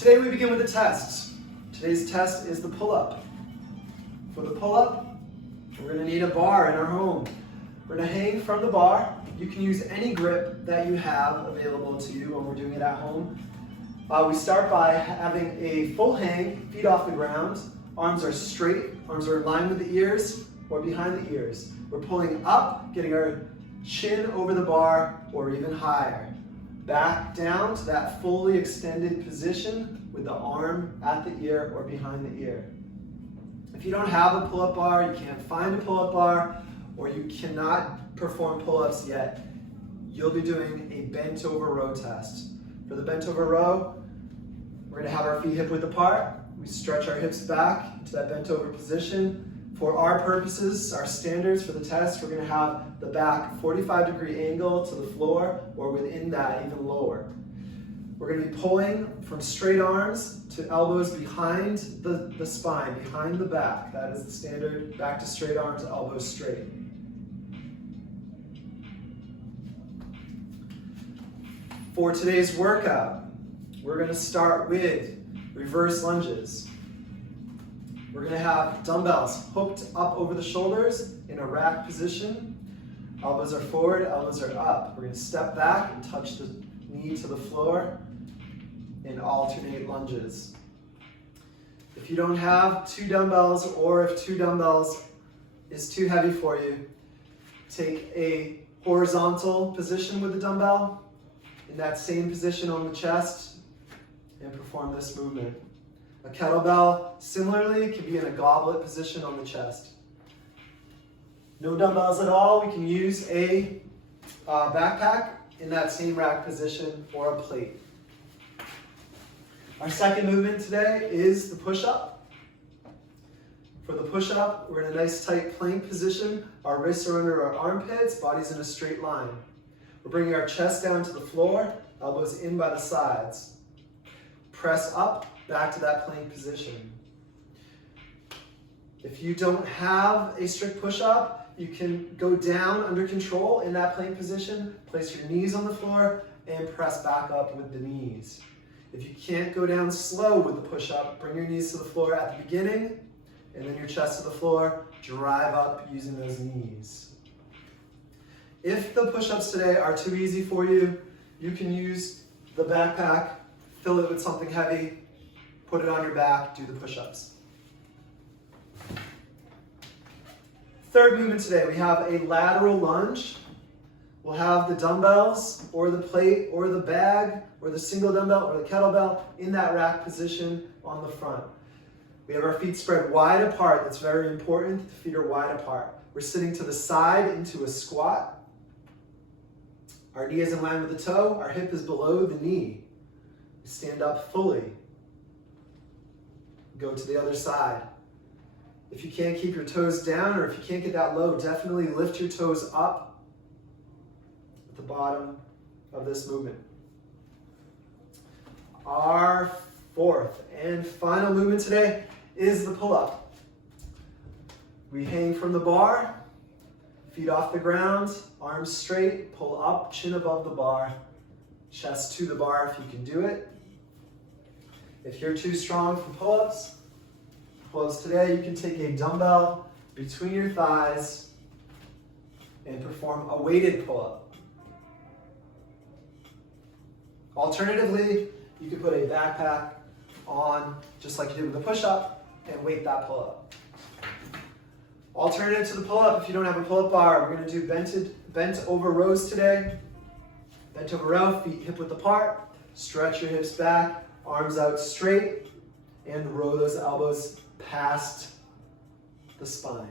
Today we begin with a test. Today's test is the pull-up. For the pull-up, we're going to need a bar in our home. We're going to hang from the bar. You can use any grip that you have available to you when we're doing it at home. We start by having a full hang, feet off the ground. Arms are straight, arms are in line with the ears or behind the ears. We're pulling up, getting our chin over the bar or even higher. Back down to that fully extended position with the arm at the ear or behind the ear. If you don't have a pull-up bar, you can't find a pull-up bar, or you cannot perform pull-ups yet, you'll be doing a bent over row test. For the bent over row, we're going to have our feet hip width apart. We stretch our hips back to that bent over position. For our purposes, our standards for the test, we're going to have the back 45-degree angle to the floor, or within that, even lower. We're going to be pulling from straight arms to elbows behind the spine, behind the back. That is the standard, back to straight arms, elbows straight. For today's workout, we're going to start with reverse lunges. We're going to have dumbbells hooked up over the shoulders in a rack position. Elbows are forward, elbows are up. We're going to step back and touch the knee to the floor in alternate lunges. If you don't have two dumbbells, or if two dumbbells is too heavy for you, take a horizontal position with the dumbbell in that same position on the chest and perform this movement. A kettlebell, similarly, can be in a goblet position on the chest. No dumbbells at all, we can use a backpack in that same rack position or a plate. Our second movement today is the push-up. For the push-up, we're in a nice tight plank position. Our wrists are under our armpits, body's in a straight line. We're bringing our chest down to the floor, elbows in by the sides. Press up, back to that plank position. If you don't have a strict push-up, you can go down under control in that plank position, place your knees on the floor, and press back up with the knees. If you can't go down slow with the push-up, bring your knees to the floor at the beginning, and then your chest to the floor, drive up using those knees. If the push-ups today are too easy for you, you can use the backpack, fill it with something heavy, put it on your back, do the push-ups. Third movement today, we have a lateral lunge. We'll have the dumbbells or the plate or the bag or the single dumbbell or the kettlebell in that rack position on the front. We have our feet spread wide apart. That's very important. The feet are wide apart. We're sitting to the side into a squat. Our knee is in line with the toe. Our hip is below the knee. Stand up fully. Go to the other side. If you can't keep your toes down, or if you can't get that low, definitely lift your toes up at the bottom of this movement. Our fourth and final movement today is the pull-up. We hang from the bar, feet off the ground, arms straight, pull up, chin above the bar, chest to the bar if you can do it. If you're too strong for pull-ups today, you can take a dumbbell between your thighs and perform a weighted pull-up. Alternatively, you could put a backpack on, just like you did with the push-up, and weight that pull-up. Alternative to the pull-up, if you don't have a pull-up bar, we're going to do bent over rows today. Bent over row, feet hip width apart, stretch your hips back, arms out straight, and row those elbows past the spine.